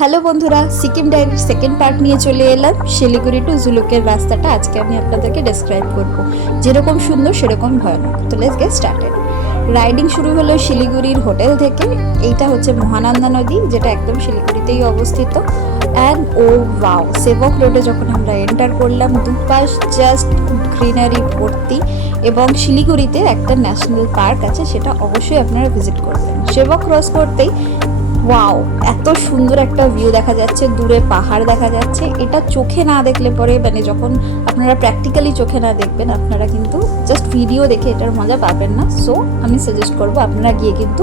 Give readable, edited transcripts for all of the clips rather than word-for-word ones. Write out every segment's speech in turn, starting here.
Hello বন্ধুরা, সিকিম ডায়েরির second part নিয়ে চলে এলাম। শিলিগুড়ি টু জুলুকের রাস্তাটা আজকে আমি আপনাদেরকে ডেসক্রাইব করব। যেরকম সুন্দর সেরকম ভয়ানক। তো লেটস গেট স্টার্টেড। রাইডিং শুরু হলো শিলিগুড়ির হোটেল থেকে। এইটা হচ্ছে মহানন্দা নদী, যেটা একদম শিলিগুড়িতেই অবস্থিত। অ্যান্ড ও ওয়াও, সেবক রোডে যখন আমরা এন্টার করলাম, দুপাশ জাস্ট গ্রিনারি ভর্তি। এবং শিলিগুড়িতে একটা ন্যাশনাল পার্ক আছে, সেটা অবশ্যই আপনারা ভিজিট করবেন। সেবক ক্রস করতেই ওয়াও, এত সুন্দর একটা ভিউ দেখা যাচ্ছে, দূরে পাহাড় দেখা যাচ্ছে। এটা চোখে না দেখলে পরে, মানে যখন আপনারা প্র্যাকটিক্যালি চোখে না দেখবেন, আপনারা কিন্তু জাস্ট ভিডিও দেখে এটার মজা পাবেন না। সো আমি সাজেস্ট করবো আপনারা গিয়ে কিন্তু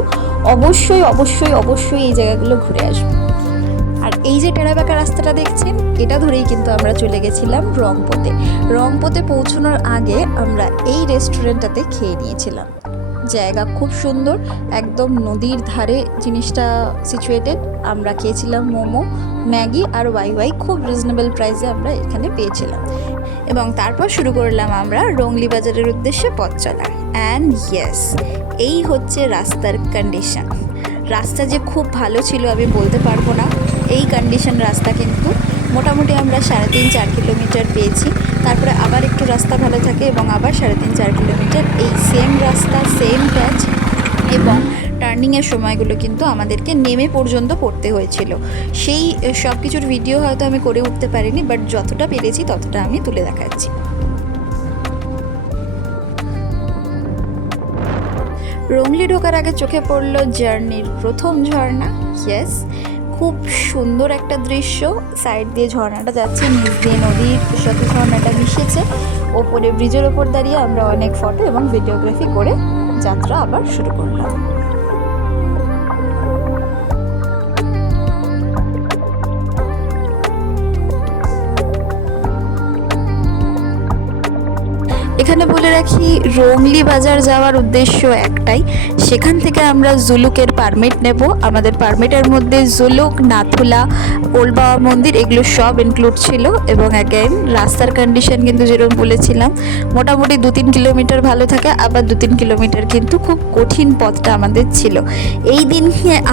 অবশ্যই অবশ্যই অবশ্যই এই জায়গাগুলো ঘুরে আসবেন। আর এই যে টেরাবাঁকা রাস্তাটা দেখছেন, এটা ধরেই কিন্তু আমরা চলে গেছিলাম রংপোতে। রংপোতে পৌঁছানোর আগে আমরা এই রেস্টুরেন্টটাতে খেয়ে নিয়েছিলাম। জায়গা খুব সুন্দর, একদম নদীর ধারে জিনিসটা সিচুয়েটেড। আমরা খেয়েছিলাম মোমো, ম্যাগি আর ওয়াই খুব রিজনেবল প্রাইসে আমরা এখানে পেয়েছিলাম। এবং তারপর শুরু করলাম আমরা রংলি বাজারের উদ্দেশ্যে পথ চলা। অ্যান্ড ইয়েস, এই হচ্ছে রাস্তার কন্ডিশন। রাস্তা যে খুব ভালো ছিল আমি বলতে পারবো না। এই কন্ডিশন রাস্তা কিন্তু মোটামুটি আমরা 3.5-4 কিলোমিটার পেয়েছি। তারপরে আবার একটু রাস্তা ভালো থাকে এবং আবার 3.5-4 কিলোমিটার এই সেম রাস্তা, সেম প্যাচ। এবং টার্নিংয়ের সময়গুলো কিন্তু আমাদেরকে নেমে পর্যন্ত পড়তে হয়েছিল। সেই সব কিছুর ভিডিও হয়তো আমি করে উঠতে পারিনি, বাট যতটা পেরেছি ততটা আমি তুলে দেখাচ্ছি। রংলি ঢোকার আগে চোখে পড়লো জার্নির প্রথম ঝর্ণা। ইয়েস, খুব সুন্দর একটা দৃশ্য। সাইড দিয়ে ঝর্ণাটা যাচ্ছে, নিচ দিয়ে নদীর সাথে ঝর্ণাটা মিশেছে। ওপরে ব্রিজের ওপর দাঁড়িয়ে আমরা অনেক ফটো এবং ভিডিওগ্রাফি করে যাত্রা আবার শুরু করলাম। এখানে বলে রাখি, রংলি বাজার যাওয়ার উদ্দেশ্য একটাই। সেখান থেকে আমরা জুলুকের পারমিট নেব। আমাদের পারমিটের মধ্যে জুলুক, নাথুলা, ওল্ড বাবা মন্দির এগুলো সব ইনক্লুড ছিল। এবং অ্যাগেন রাস্তার কন্ডিশন কিন্তু যেরকম বলেছিলাম, মোটামুটি 2-3 কিলোমিটার ভালো থাকে, আবার 2-3 কিলোমিটার কিন্তু খুব কঠিন পথটা আমাদের ছিল। এই দিন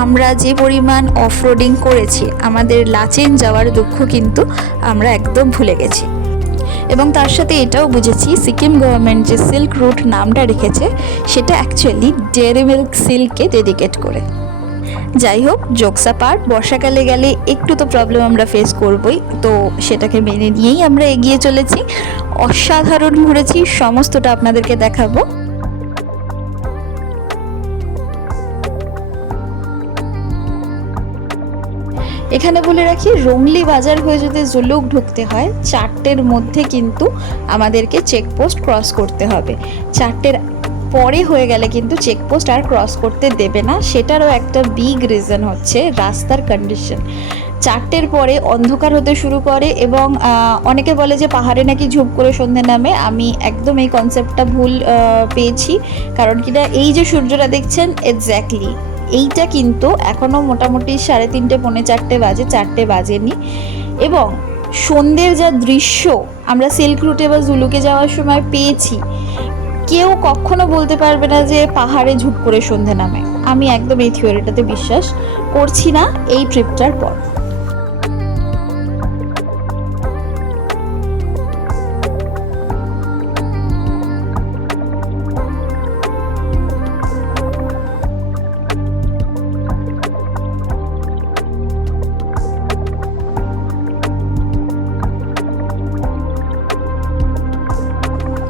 আমরা যে পরিমাণ অফরোডিং করেছি, আমাদের লাচেন যাওয়ার দুঃখ কিন্তু আমরা একদম ভুলে গেছি। এবং তার সাথে এটাও বুঝেছি, সিকিম গভর্নমেন্ট যে সিল্ক রুট নামটা রেখেছে, সেটা অ্যাকচুয়ালি ডেয়ারি মিল্ক সিল্ককে ডেডিকেট করে। যাই হোক, জোকস অ্যাপার্ট, বর্ষাকালে গেলে একটু তো প্রবলেম আমরা ফেস করবই, তো সেটাকে মেনে নিয়েই আমরা এগিয়ে চলেছি। অসাধারণ ঘুরেছি, সমস্তটা আপনাদেরকে দেখাবো। এখানে বলে রাখি, রংলি বাজার হয়ে যদি জুলুক ঢুকতে হয়, 4টের মধ্যে কিন্তু আমাদেরকে চেকপোস্ট ক্রস করতে হবে। 4টের পরে হয়ে গেলে কিন্তু চেকপোস্ট আর ক্রস করতে দেবে না। সেটারও একটা বিগ রিজন হচ্ছে রাস্তার কন্ডিশন। 4টের পরে অন্ধকার হতে শুরু করে এবং অনেকে বলে যে পাহাড়ে নাকি ঝুপ করে সন্ধে নামে। আমি একদম এই কনসেপ্টটা ভুল পেয়েছি। কারণ কিনা এই যে সূর্যটা দেখছেন, এক্স্যাক্টলি এইটা কিন্তু এখনও মোটামুটি 3:30-4 বাজে, 4টে বাজেনি। এবং সন্ধ্যের যা দৃশ্য আমরা সিল্ক রুটে বা জুলুকে যাওয়ার সময় পেয়েছি, কেউ কখনো বলতে পারবে না যে পাহাড়ে ঝুপ করে সন্ধে নামে। আমি একদম এই থিওরিটাতে বিশ্বাস করছি না এই ট্রিপটার পর।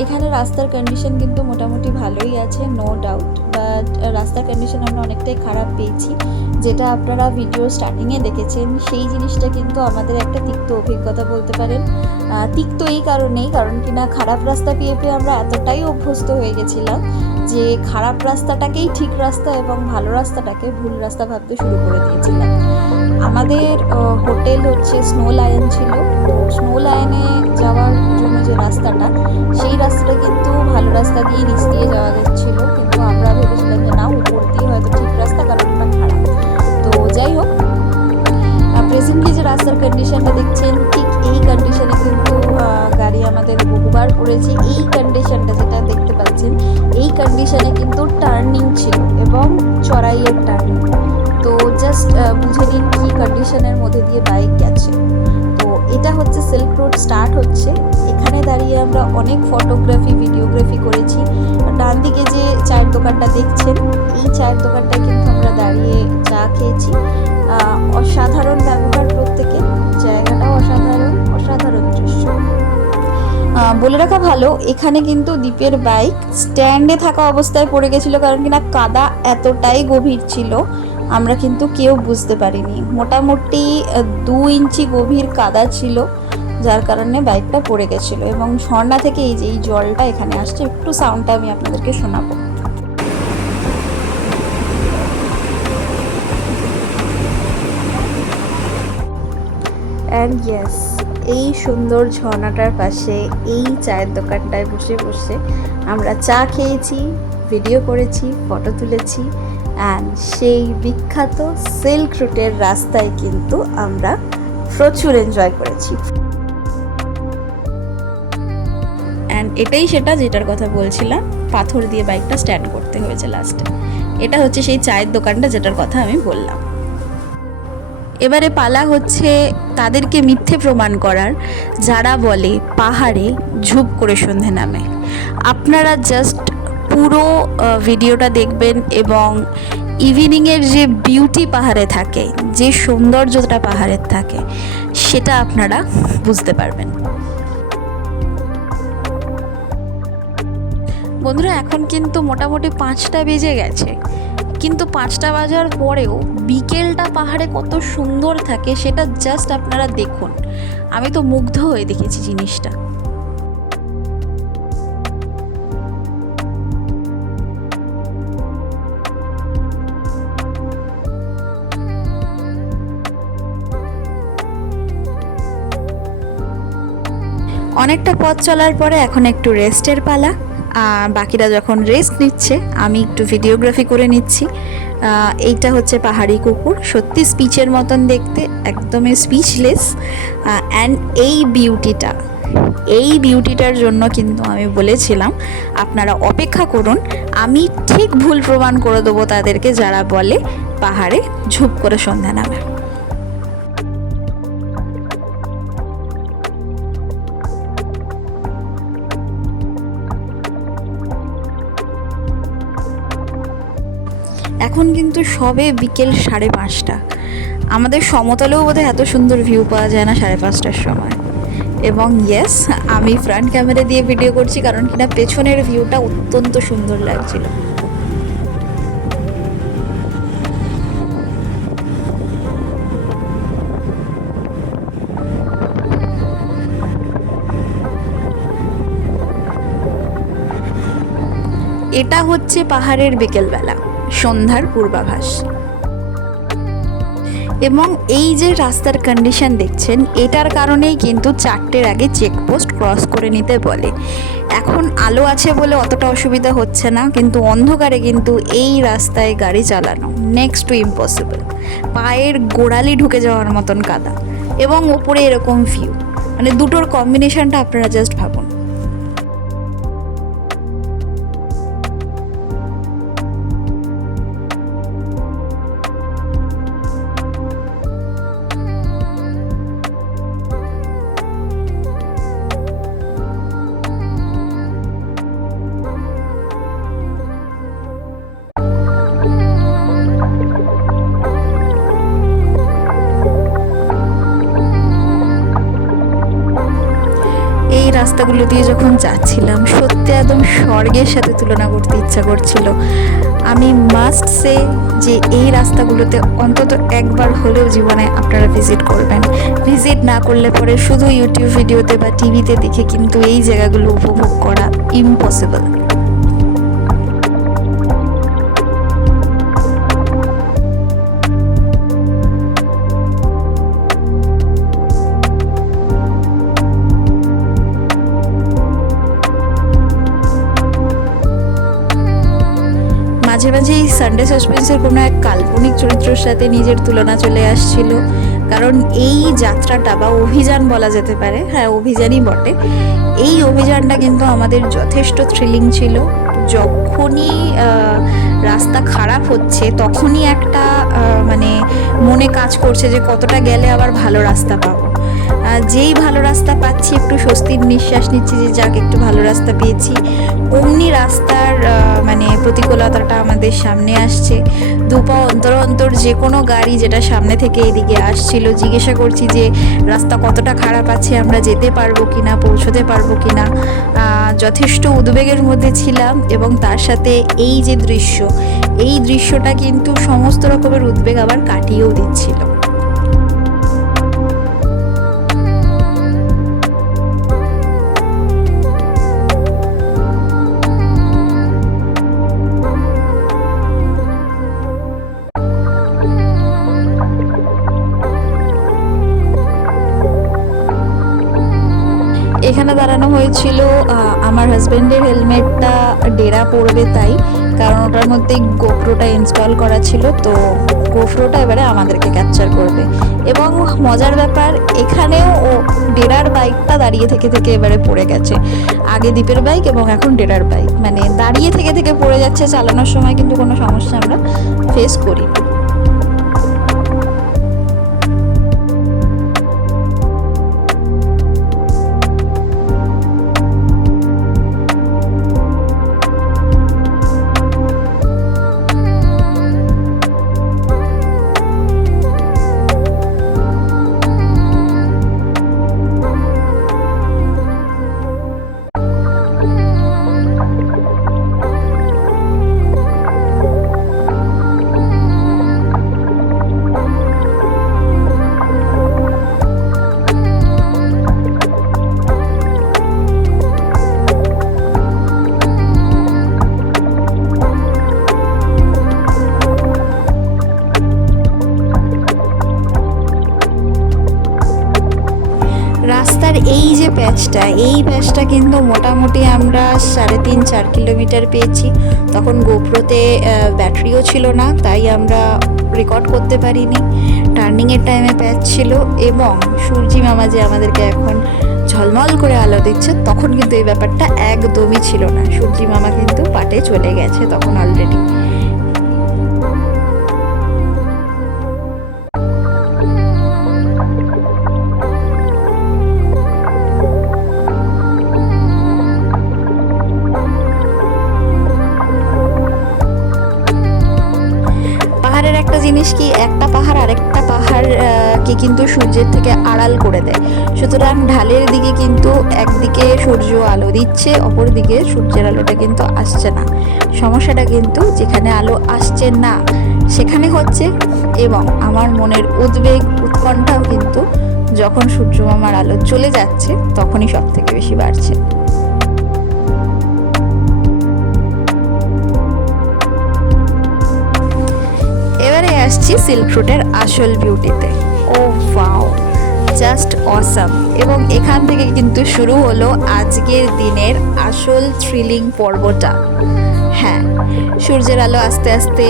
এখানে রাস্তার কন্ডিশন কিন্তু মোটামুটি ভালোই আছে, নো ডাউট। বাট রাস্তার কন্ডিশন আমরা অনেকটাই খারাপ পেয়েছি, যেটা আপনারা ভিডিও স্টার্টিংয়ে দেখেছেন। সেই জিনিসটা কিন্তু আমাদের একটা তিক্ত অভিজ্ঞতা বলতে পারেন। তিক্ত এই কারণেই, কারণ কিনা খারাপ রাস্তা পেয়ে পেয়ে আমরা এতটাই অভ্যস্ত হয়ে গেছিলাম যে খারাপ রাস্তাটাকেই ঠিক রাস্তা এবং ভালো রাস্তাটাকে ভুল রাস্তা ভাবতে শুরু করে দিয়েছিলাম। আমাদের হোটেল হচ্ছে স্নো লায়ন ছিল, তো স্নো লায়নে যাওয়ার জন্য যে রাস্তাটা, সেই রাস্তাটা কিন্তু ভালো রাস্তা দিয়ে নিচ দিয়ে যাওয়া যাচ্ছিল। কিন্তু আমরা ভেবেছিলাম যে না, উপর দিয়ে হয়তো ঠিক রাস্তা, কারণ ওটা খারাপ। তো যাই হোক, প্রেজেন্টলি যে রাস্তার কন্ডিশনটা দেখছেন, ঠিক এই কন্ডিশনে কিন্তু গাড়ি আমাদের বহুবার পড়েছি। এই কন্ডিশনটা যেটা দেখতে পাচ্ছেন, এই কন্ডিশনে কিন্তু টার্নিং ছিল এবং চড়াইয়ের টার্নিং। তো জাস্ট বুঝে নিন কী কন্ডিশনের মধ্যে দিয়ে বাইক গেছে। তো এটা হচ্ছে সিল্ক রোড স্টার্ট হচ্ছে। এখানে দাঁড়িয়ে আমরা অনেক ফটোগ্রাফি ভিডিওগ্রাফি করেছি। ডান দিকে যে চায়ের দোকানটা দেখছেন, এই চায়ের দোকানটায় কিন্তু আমরা দাঁড়িয়ে চা খেয়েছি। অসাধারণ ব্যবহার প্রত্যেকে, জায়গাটাও অসাধারণ, অসাধারণ দৃশ্য। বলে রাখা ভালো, এখানে কিন্তু দীপের বাইক স্ট্যান্ডে থাকা অবস্থায় পড়ে গেছিলো, কারণ কিনা কাদা এতটাই গভীর ছিল আমরা কিন্তু কেউ বুঝতে পারিনি। মোটামুটি 2 ইঞ্চি গভীর কাদা ছিল, যার কারণে বাইকটা পড়ে গেছিলো। এবং ঝর্ণা থেকে এই যে এই জলটা এখানে আসছে, একটু সাউন্ডটা আমি আপনাদেরকে শোনাবো। অ্যান্ড ইয়েস, এই সুন্দর ঝর্ণাটার পাশে এই চায়ের দোকানটায় বসে বসে আমরা চা খেয়েছি, ভিডিও করেছি, ফটো তুলেছি। অ্যান্ড সেই বিখ্যাত সিল্ক রুটের রাস্তায় কিন্তু আমরা প্রচুর এনজয় করেছি। অ্যান্ড এটাই সেটা যেটার কথা বলছিলাম, পাথর দিয়ে বাইকটা স্ট্যান্ড করতে হয়েছে লাস্টে। এটা হচ্ছে সেই চায়ের দোকানটা যেটার কথা আমি বললাম। এবারে পালা হচ্ছে তাদেরকে মিথ্যে প্রমাণ করার যারা বলে পাহাড়ে ঝুপ করে সন্ধে নামে। আপনারা জাস্ট পুরো ভিডিওটা দেখবেন এবং ইভিনিংয়ের যে বিউটি পাহাড়ে থাকে, যে সৌন্দর্যটা পাহাড়ের থাকে, সেটা আপনারা বুঝতে পারবেন। বন্ধুরা, এখন কিন্তু মোটামুটি 5টা বেজে গেছে, কিন্তু 5টা বাজার পরেও বিকেলটা পাহাড়ে কত সুন্দর থাকে সেটা জাস্ট আপনারা দেখুন। আমি তো মুগ্ধ হয়ে দেখেছি জিনিসটা। অনেকটা পথ চলার পরে এখন একটু রেস্টের পালা। বাকিরা যখন রেস্ট নিচ্ছে আমি একটু ভিডিওগ্রাফি করে নিচ্ছি। এইটা হচ্ছে পাহাড়ি কুকুর, সত্যি স্পিচের মতন দেখতে, একদমই স্পিচলেস। অ্যান্ড এই বিউটিটার জন্য কিন্তু আমি বলেছিলাম আপনারা অপেক্ষা করুন, আমি ঠিক ভুল প্রমাণ করে দেবো তাদেরকে যারা বলে পাহাড়ে ঝুপ করে সন্ধ্যা নামে। এখন কিন্তু সবে বিকেল 5:30। আমাদের সমতলেও বোধহয় এত সুন্দর ভিউ পাওয়া যায় না 5:30টার সময়। এবং ইয়েস, আমি ফ্রন্ট ক্যামেরা দিয়ে ভিডিও করছি কারণ কিনা পেছনের ভিউটা অত্যন্ত সুন্দর লাগছিল। এটা হচ্ছে পাহাড়ের বিকেলবেলা, সন্ধ্যার পূর্বাভাস। এবং এই যে রাস্তার কন্ডিশন দেখছেন, এটার কারণেই কিন্তু 4টের আগে চেকপোস্ট ক্রস করে নিতে বলে। এখন আলো আছে বলে অতটা অসুবিধা হচ্ছে না, কিন্তু অন্ধকারে কিন্তু এই রাস্তায় গাড়ি চালানো নেক্সট টু ইম্পসিবল। পায়ের গোড়ালি ঢুকে যাওয়ার মতন কাদা এবং ওপরে এরকম ভিউ, মানে দুটোর কম্বিনেশনটা আপনারা জাস্ট ভাবুন। রাস্তাগুলো দিয়ে যখন যাচ্ছিলাম সত্যি একদম স্বর্গের সাথে তুলনা করতে ইচ্ছা করছিল। আমি মাস্ট সে যে এই রাস্তাগুলোতে অন্তত একবার হলেও জীবনে আপনারা ভিজিট করবেন। ভিজিট না করলে পরে শুধু ইউটিউব ভিডিওতে বা টিভিতে দেখে কিন্তু এই জায়গাগুলো উপভোগ করা ইম্পসিবল। মাঝে মাঝে এই সানডে সাসপেন্সের কোনো এক কাল্পনিক চরিত্রের সাথে নিজের তুলনা চলে আসছিল, কারণ এই যাত্রাটা বা অভিযান বলা যেতে পারে, হ্যাঁ অভিযানই বটে, এই অভিযানটা কিন্তু আমাদের যথেষ্ট থ্রিলিং ছিল। যখনই রাস্তা খারাপ হচ্ছে তখনই একটা মানে মনে কাজ করছে যে কতটা গেলে আবার ভালো রাস্তা পাবো। যেই ভালো রাস্তা পাচ্ছি একটু স্বস্তির নিঃশ্বাস নিচ্ছি যে যাক একটু ভালো রাস্তা পেয়েছি, অমনি রাস্তার মানে প্রতিকূলতাটা আমাদের সামনে আসছে। দুপা অন্তর অন্তর যে কোনো গাড়ি যেটা সামনে থেকে এদিকে আসছিল জিজ্ঞাসা করছি যে রাস্তা কতটা খারাপ আছে, আমরা যেতে পারবো কিনা, পৌঁছতে পারবো কিনা। যথেষ্ট উদ্বেগের মধ্যে ছিলাম এবং তার সাথে এই যে দৃশ্য, এই দৃশ্যটা কিন্তু সমস্ত রকমের উদ্বেগ আবার কাটিয়েও দিচ্ছিল। এখানে দাঁড়ানো হয়েছিল আমার হাজব্যান্ডের হেলমেটটা ডেরা পড়বে তাই, কারণ ওটার মধ্যে গোপ্রোটা ইনস্টল করা ছিল, তো গোপ্রোটা এবারে আমাদেরকে ক্যাপচার করবে। এবং মজার ব্যাপার এখানেও ও ডেরার বাইকটা দাঁড়িয়ে থেকে থেকে এবারে পড়ে গেছে। আগে দ্বীপের বাইক এবং এখন ডেরার বাইক, মানে দাঁড়িয়ে থেকে থেকে পড়ে যাচ্ছে। চালানোর সময় কিন্তু কোনো সমস্যা আমরা ফেস করি না। রাস্তার এই যে প্যাচটা কিন্তু মোটামুটি আমরা 3.5-4 কিলোমিটার পেয়েছি। তখন গোপ্রোতে ব্যাটারিও ছিল না, তাই আমরা রেকর্ড করতে পারিনি। টার্নিংয়ের টাইমে প্যাচ ছিল এবং সূর্যি মামা যে আমাদেরকে এখন ঝলমল করে আলো দিচ্ছে, তখন কিন্তু এই ব্যাপারটা একদমই ছিল না। সূর্যি মামা কিন্তু পাটে চলে গেছে তখন অলরেডি। একটা জিনিস কি, একটা পাহাড় আরেকটা পাহাড় কে কিন্তু সূর্যের থেকে আড়াল করে দেয়, সুতরাং ঢালের দিকে কিন্তু একদিকে সূর্য আলো দিচ্ছে, অপর দিকে সূর্যের আলোটা কিন্তু আসছে না। সমস্যাটা কিন্তু যেখানে আলো আসছে না সেখানে হচ্ছে, এবং আমার মনের উদ্বেগ উৎকণ্ঠাও কিন্তু যখন সূর্য মামার আলো চলে যাচ্ছে তখনই সব থেকে বেশি বাড়ছে। আসছি সিল্ক রুটের আসল বিউটিতে। ও ওয়াও, জাস্ট অসাম। এবং এখান থেকে কিন্তু শুরু হলো আজকের দিনের আসল থ্রিলিং পর্বটা। হ্যাঁ, সূর্যের আলো আস্তে আস্তে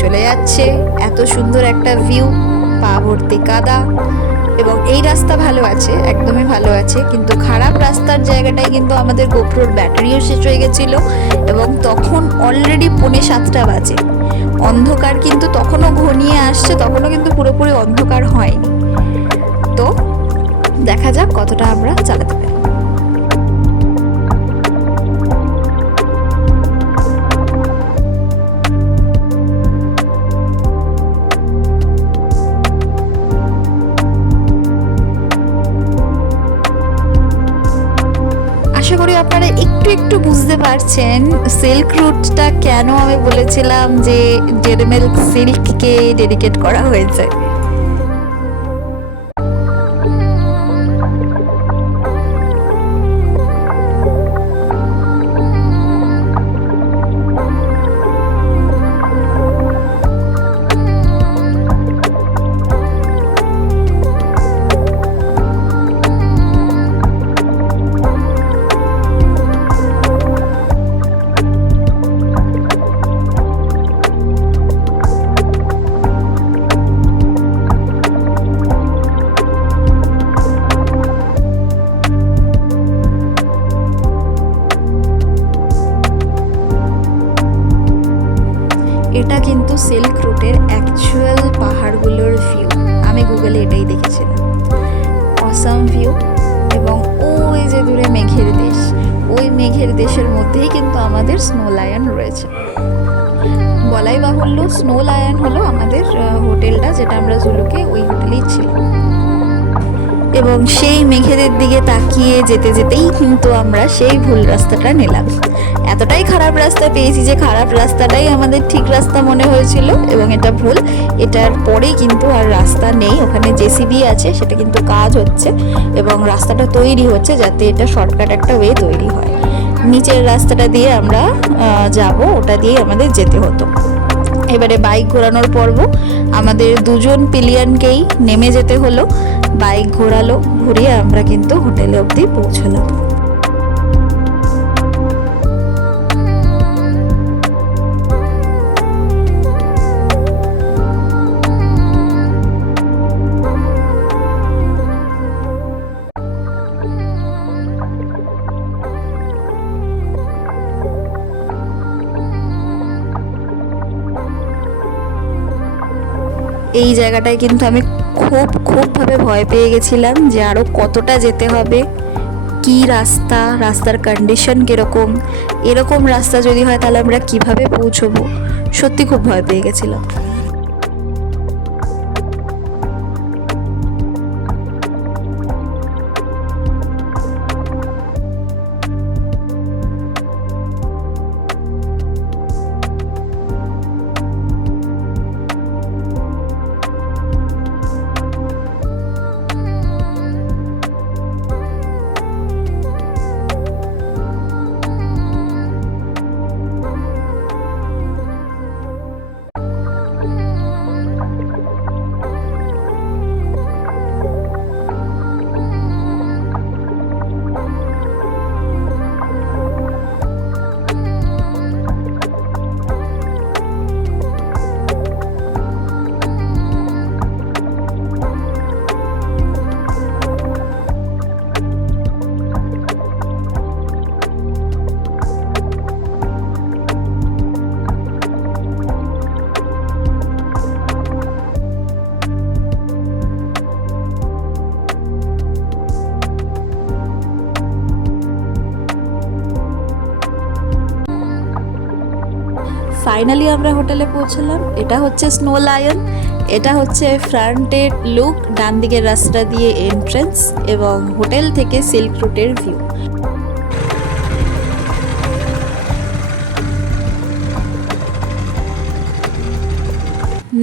চলে যাচ্ছে, এত সুন্দর একটা ভিউ, পা ভর্তি কাদা। এবং এই রাস্তা ভালো আছে, একদমই ভালো আছে, কিন্তু খারাপ রাস্তার জায়গাটায় কিন্তু আমাদের গোপ্রোর ব্যাটারিও শেষ হয়ে গেছিল এবং তখন অলরেডি 6:45 বাজে। অন্ধকার কিন্তু তখনও ঘনিয়ে আসছে, তখনও কিন্তু পুরোপুরি অন্ধকার হয়নি। তো দেখা যাক কতটা আমরা চালাতে পারি। আশা করি আপনারা একটু একটু বুঝতে পারছেন সিল্ক রুটটা কেন আমি বলেছিলাম যে ডেয়ারি মিল্ক সিল্ককে ডেডিকেট করা হয়েছে। এটা কিন্তু সিল্ক রুটের অ্যাকচুয়াল ওটাই দেখেছিলাম। অসাম ভিউ, এবং ওই যে দূরে মেঘের দেশ, ওই মেঘের দেশের মধ্যেই কিন্তু আমাদের স্নো লায়ন রয়েছে। বলাই বাহুল্য, স্নো লায়ন হলো আমাদের হোটেলটা, যেটা আমরা জুলুকে ওই হোটেলেই ছিলাম। এবং সেই মেঘেদের দিকে তাকিয়ে যেতে যেতেই কিন্তু আমরা সেই ভুল রাস্তাটা নিলাম। এতটাই খারাপ রাস্তা পেয়েছি যে খারাপ রাস্তাটাই আমাদের ঠিক রাস্তা মনে হয়েছিল, এবং এটা ভুল। এটার পরেই কিন্তু আর রাস্তা নেই, ওখানে জেসিবি আছে, সেটা কিন্তু কাজ হচ্ছে এবং রাস্তাটা তৈরি হচ্ছে যাতে এটা শর্টকাট একটা ওয়ে তৈরি হয়। নিচের রাস্তাটা দিয়ে আমরা যাব, ওটা দিয়েই আমাদের যেতে হতো। এবারে বাইক ঘোরানোর পর্ব, আমাদের দুজন পিলিয়নকেই নেমে যেতে হলো। বাইক ঘোরালো, ঘুরিয়ে আমরা কিন্তু হোটেলে অবধি পৌঁছলাম। এই জায়গাটায় কিন্তু আমি খুবভাবে ভয় পেয়ে গেছিলাম যে আরও কতটা যেতে হবে, কি রাস্তা, রাস্তার কন্ডিশন কীরকম, এরকম রাস্তা যদি হয় তাহলে আমরা কিভাবে পৌঁছবো। সত্যি খুব ভয় পেয়ে গেছিলাম। ফাইনালি আমরা হোটেলে পৌঁছলাম। এটা হচ্ছে স্নো লায়ন, এটা হচ্ছে ফ্রন্টের লুক, ডান দিকের রাস্তা দিয়ে এন্ট্রেন্স, এবং হোটেল থেকে সিল্ক রুটের ভিউ।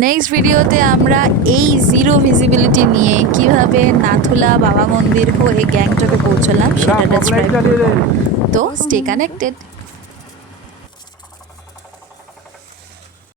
নেক্সট ভিডিওতে আমরা এই জিরো ভিজিবিলিটি নিয়ে কিভাবে নাথুলা বাবা মন্দির হয়ে গ্যাংটকে পৌঁছলাম সেটা ডেসক্রাইব করব। তো স্টে কানেক্টেড।